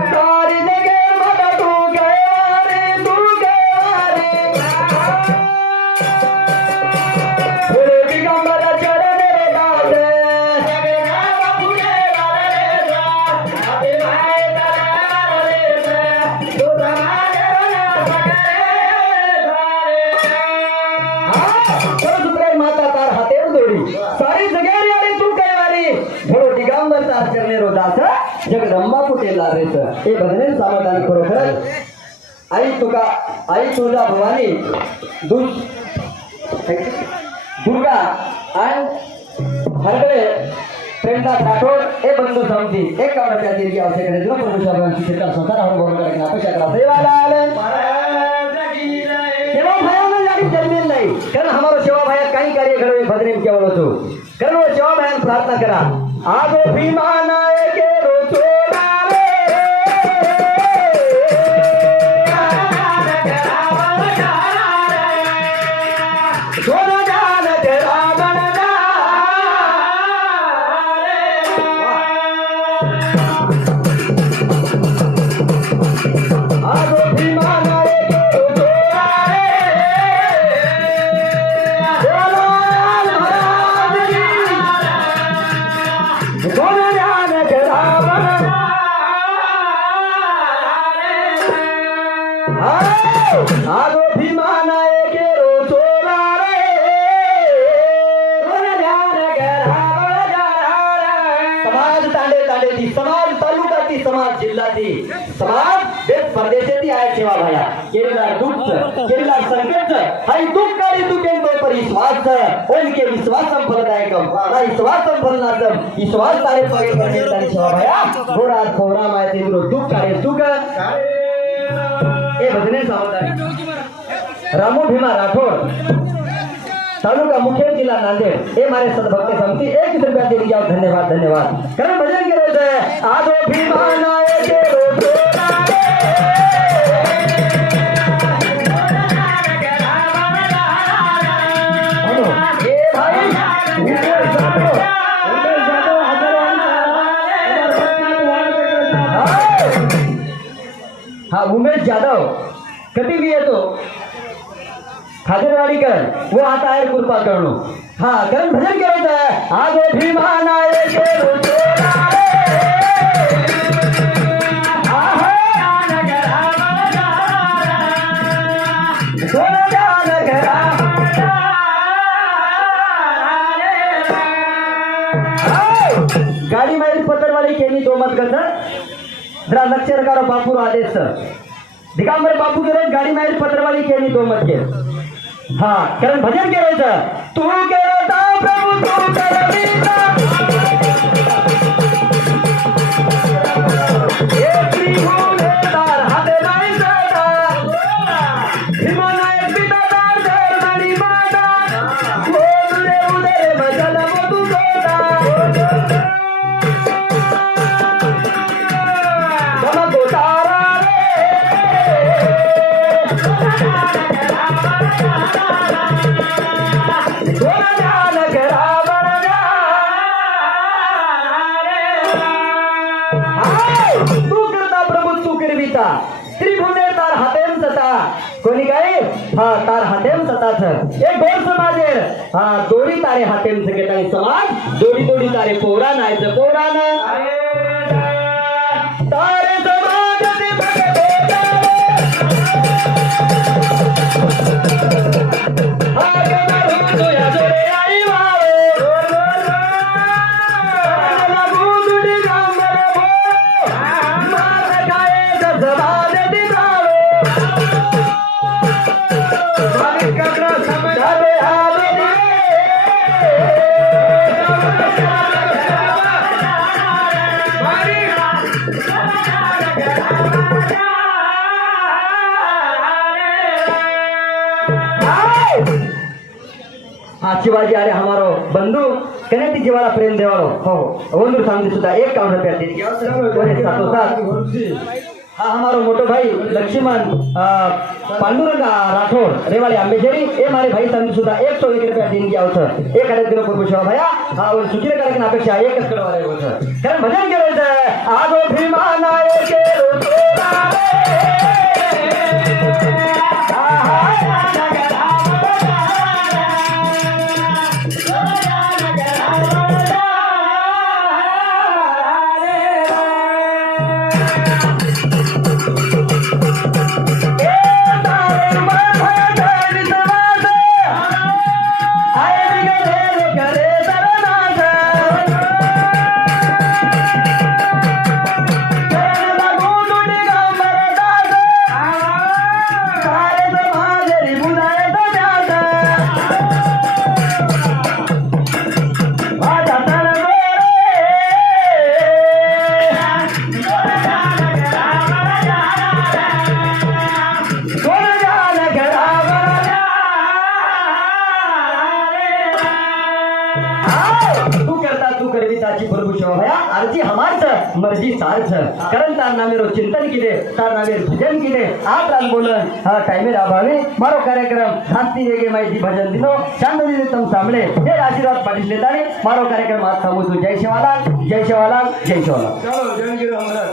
सारी जगह तू गवारे तू दिगंबर रे गावे परशुराम काय दिगंबर रोदास जगदंबा कुटेला हे भजने समाधान खरोखर आई तुका आई तुझा भवानी दुर् दुर्गा आणि हरडे प्रेमदास राठोड हे बंधू समजी एक कावडा त्या दिली आवश्यक आहे जो परमेश्वरांची चिंता स्वतः राहून बरोबर करायला अपेक्षा करा देवाला आले. सेवा भायानं जागी जन्मेल नाही. कारण हमारो सेवा भाया काही कार्य घडवे भजने केवळ होतो. कारण सेवा भायान प्रार्थना करा. आजो भीमाना समाज तांडे समाज देश परदेशाती आहे सेवा भाया। केलेला दुःख केलेला संकट हाई दुःख काढी तू केंद्र पर विश्वास ओनके ना विश्वास तारे पगे पगे तारे सेवा भाया. थोडा थोडा माहिती दुःख काढे सुख. हे भजने सावधानी रामू भीमा राठोड तालुका मुखेड जिला नांदेड. हे मारे सदभक्त समिती. एक रुपया दे जाओ धन्यवाद धन्यवाद. कारण भजन केलं होतं. आजो हा उमेश जाधव कधी भी येतो हजरवाडीकर वो आता है कृपा करणू हा कारण भजन करायचं आहे आगो भीमा गाडी माहिती पत्रवाली केली तो मत करता जरा लक्ष रकारो बापू आदेश। दिगंबर बापू के रोज गाडी माहिती पत्रवाली के नहीं तो मत के। हाँ कारण भजन के रोज। तू के प्रभु तू त्रिभुवने तार हातेम सता कोणी काय हा तार हातेम सताच एक गोर समाजेर हा दोरी तारे हातेम सकेत आणि समाज. दोरी दोरी तारे पोरा नायचं पोरान. तारे हा शिवाजी अरे हमारो बंधू कने ती जीवाला प्रेम देवाळो हो, हो वंदू सांगते सुद्धा एक काउंट रुपया देत कोणी सातो सात। हा हमारो मोटो भाई लक्ष्मण अ, पांडुरंग राठोड रेवाड़ी आंबेजेरी ए मारे भाई सांगते सुद्धा एक सौ एक रुपया देणगी आवतं एक अडक दिनो पूर्व शिवा भया। हा वन सुचिर कार्यक्रम अपेक्षा एकच कडवाले होतं। कारण भजन केलं आज भीमा ताची प्रभू शोभया आरची हमारच मर्जी सारच कारण तार नामेरो चिंतन केले तार नामेर भजन केले आज रात बोलन हा टाइमेर अभावे मारो कार्यक्रम शांती वेगे माहिती भजन दिनो चांद दिले तम सामळे हे आशीर्वाद पाटील लेताने मारो कार्यक्रम आज थांबवतो हो. जय शिवालाल जय शिवालाल जय शिवालाल.